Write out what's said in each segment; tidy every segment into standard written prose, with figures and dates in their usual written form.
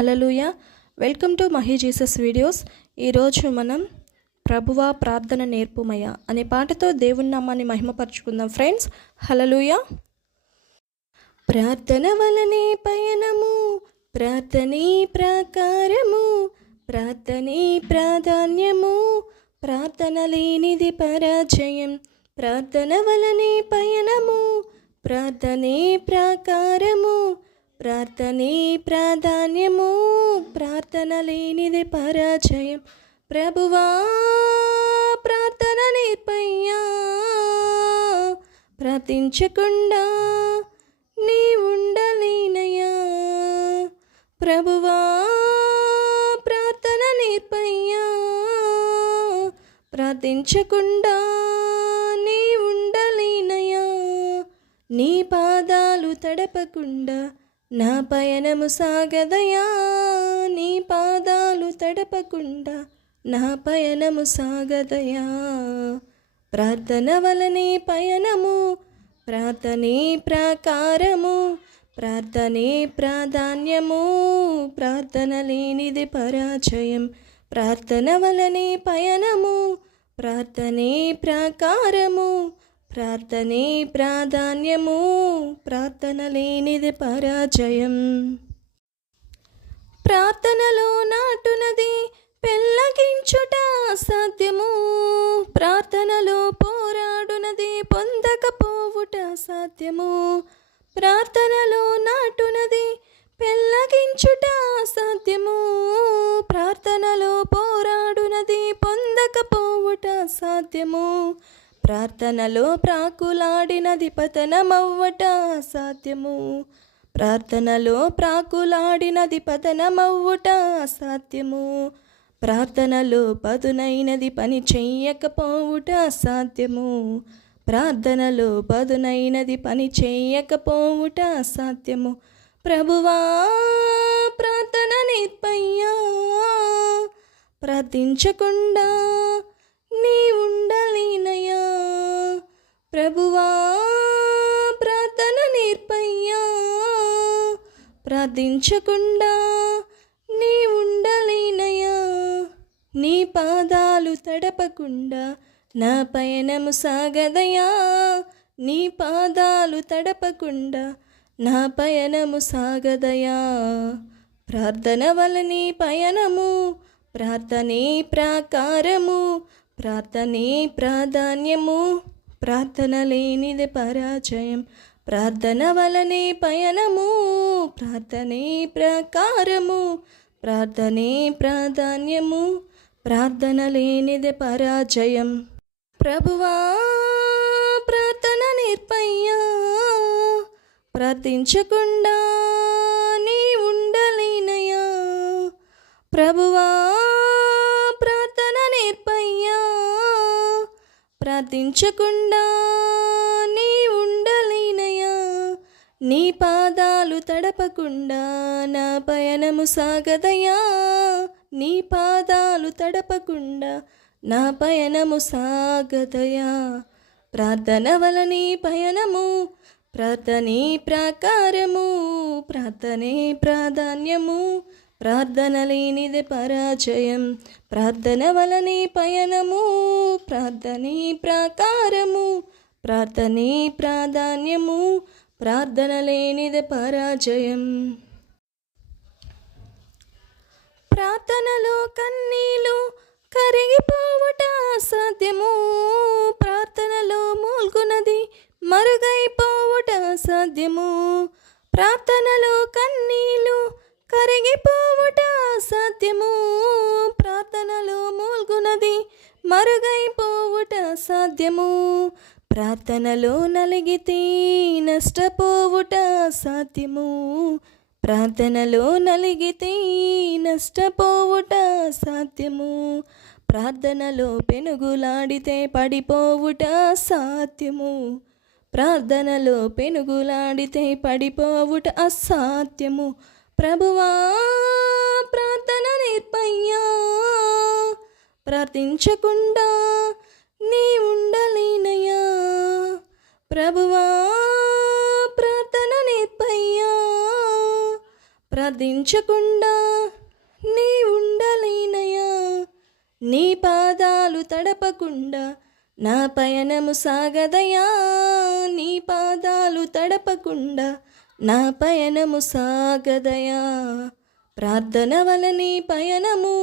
Hallelujah. Welcome to Mahi Jesus videos. ఈరోజు మనం ప్రభువా ప్రార్థన నేర్పుమయ్య అనే పాటతో దేవుని నామాన్ని మహిమపరచుకుందాం ఫ్రెండ్స్. హల్లెలూయా. ప్రార్థన వలనే పయనము, ప్రార్థనే ప్రాకారము, ప్రార్థనే ప్రాధాన్యము, ప్రార్థన లేనిది పరాజయం. ప్రార్థన వలనే పయనము, ప్రార్థనే ప్రాకారము, ప్రార్థనే ప్రాధాన్యము, ప్రార్థన లేనిది పరాజయం. ప్రభువా ప్రార్థన నేర్పయ్యా, ప్రార్థించకుండా నీ ఉండలేనయ్యా. ప్రభువా ప్రార్థన నేర్పయ్యా, ప్రార్థించకుండా నీ ఉండలేనయ్యా. నీ పాదాలు తడపకుండా నా పయనము సాగదయా. నీ పాదాలు తడపకుండా నా పయనము సాగదయా. ప్రార్థన వలనే పయనము, ప్రార్థనే ప్రాకారము, ప్రార్థనే ప్రాధాన్యము, ప్రార్థన లేనిది పరాజయం. ప్రార్థన వలనే పయనము, ప్రార్థనే ప్రాకారము, ప్రార్థనే ప్రాధాన్యము, ప్రార్థన లేనిది పరాజయం. ప్రార్థనలో నాటునది పెళ్ళగించుట అసాధ్యము, ప్రార్థనలో పోరాడునది పొందకపోవుట సాధ్యము. ప్రార్థనలో నాటునది పెళ్ళగించుట అసాధ్యము, ప్రార్థనలో పోరాడునది పొందకపోవుట సాధ్యము. ప్రార్థనలో ప్రాకులాడినది పతనమవ్వట అసాధ్యము, ప్రార్థనలో ప్రాకులాడినది పతనమవ్వుట అసాధ్యము. ప్రార్థనలో పదునైనది పని చెయ్యకపోవుట అసాధ్యము, ప్రార్థనలో పదునైనది పని చెయ్యకపోవుట అసాధ్యము. ప్రభువా ప్రార్థన నేర్పయ్యా, ప్రార్థించకుండా నీ ఉండలేనయ్యా. ప్రభువా ప్రార్థన నేర్పయ్యా, ప్రార్థించకుండా నీ ఉండలేనయ్యా. నీ పాదాలు తడపకుండా నా పయనము సాగదయా. నీ పాదాలు తడపకుండా నా పయనము సాగదయా. ప్రార్థన వలనే పయనము, ప్రార్థనే ప్రాకారము, ప్రార్థనే ప్రాధాన్యము, ప్రార్థన లేనిది పరాజయం. ప్రార్థన వలనే పయనము, ప్రార్థనే ప్రాకారము, ప్రార్థనే ప్రాధాన్యము, ప్రార్థన లేనిది పరాజయం. ప్రభువా ప్రార్థన నేర్పయ్యా, ప్రార్థించకుండా నీ ఉండలేనయ్యా. ప్రభువా ప్రార్థన నేర్పయ్యా, ప్రార్థించకుండా నీ ఉండలేనయ్యా. నీ పాదాలు తడపకుండా నా పయనము సాగదయా. నీ పాదాలు తడపకుండా నా పయనము సాగదయా. ప్రార్థన వలనే పయనము, ప్రార్థనే ప్రాకారము, ప్రార్థనే ప్రాధాన్యము, ప్రార్థన లేనిది పరాజయం. ప్రార్థన వలనే పయనము, ప్రార్థనే ప్రాకారము, ప్రార్థనే ప్రాధాన్యము, ప్రార్థన లేనిది పరాజయం. ప్రార్థనలో కన్నీలు కరిగిపోవుట అసాధ్యము, ప్రార్థనలో మూల్గునది మరుగైపోవుట అసాధ్యము. ప్రార్థనలో కన్నీలు కరిగిపోవుట అసాధ్యము, ప్రార్థనలో మూల్గునది మరుగైపోవుట అసాధ్యము. ప్రార్థనలో నలిగితే నష్టపోవుట అసాధ్యము, ప్రార్థనలో నలిగితే నష్టపోవుట అసాధ్యము. ప్రార్థనలో పెనుగులాడితే పడిపోవుట అసాధ్యము, ప్రార్థనలో పెనుగులాడితే పడిపోవుట అసాధ్యము. ప్రభువా ప్రార్థన నేర్పయ్యా, ప్రార్థించకుండా నీ ఉండలేనయ్యా. ప్రభువా ప్రార్థన నేర్పయ్యా, ప్రార్థించకుండా నీ ఉండలేనయా, నీ పాదాలు తడపకుండా నా పయనము సాగదయా, నీ పాదాలు తడపకుండా నా పయనము సాగదయా. ప్రార్థన వలనే పయనము,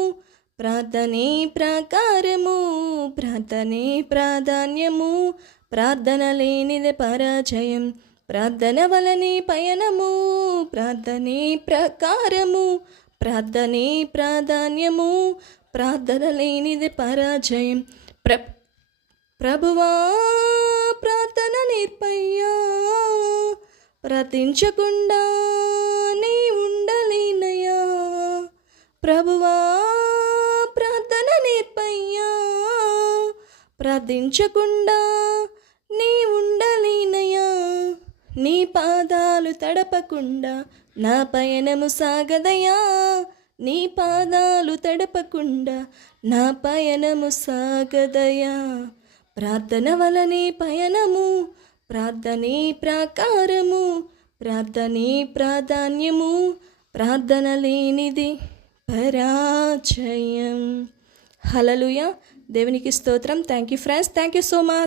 ప్రార్థనే ప్రాకారము, ప్రార్థనే ప్రాధాన్యము, ప్రార్థన లేనిది పరాజయం. ప్రార్థన వలనే పయనము, ప్రార్థనే ప్రాకారము, ప్రార్థనే ప్రాధాన్యము, ప్రార్థన లేనిది పరాజయం. ప్రభువా ప్రార్థన నేర్పయ్యా, ప్రార్థించకుండా నీ ఉండలేనయ్యా. ప్రభువా ప్రార్థన నేర్పయ్యా, ప్రార్థించకుండా నీ ఉండలేనయ్యా. నీ పాదాలు తడపకుండా నా పయనము సాగదయా, నీ పాదాలు తడపకుండా నా పయనము సాగదయా. ప్రార్థన వలనే పయనము, ప్రార్థనే ప్రాకారము, ప్రార్థనే ప్రాధాన్యము, ప్రార్థన లేనిది పరాజయం. హల్లెలూయా. దేవునికి స్తోత్రం. Thank you friends, thank you so much.